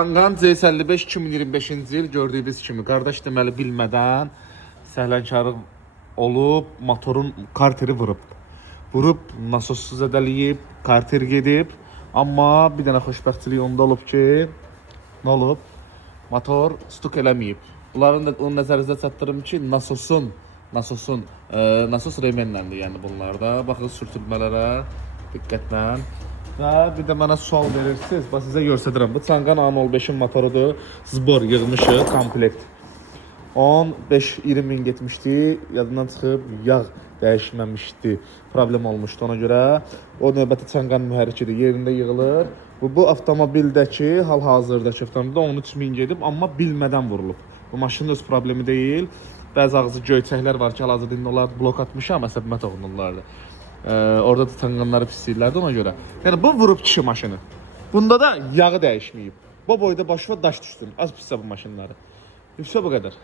Çangan C55 2025-ci il gördüyünüz kimi qardaş deməli bilmədən səhlənkarı olub, motorun karteri vurub. Vurub, nasosu zədəliyib, karter gedib. Amma bir dənə xoşbəxtçilik onda olub ki, nə olub? Motor stuk eləməyib. Bunların da onu nəzərinizə çatdırım ki, nasos remenləndir, yəni bunlarda. Baxın sürtülmələrə diqqətlə. Və bir də mənə sual verirsiniz, bax sizə göstərirəm. Bu Çangan A05-in motorudur. Zbor yığmışıq, komplekt. 15-20 min getmişdi, yadından çıxıb, yağ dəyişməmişdi, problem olmuşdu ona görə. O növbəti Çangan mühərrikidir, yerində yığılır. Bu avtomobildəki, hal-hazırdakı avtomobildə 13 min gedib, amma bilmədən vurulub. Bu maşının öz problemi deyil. Bəzi ağzı göyçəklər var ki, hal-hazırda indi onlar blok atmışam, əsəbimə toxunurlardı. Orada da Çanganları pisləyirlərdi ona görə. Yəni bu vurub kişi maşını. Bunda da yağı dəyişməyib. Bu boyda başına daş düşdüm. Az pissə bu maşınları. Yüksək bu qədər.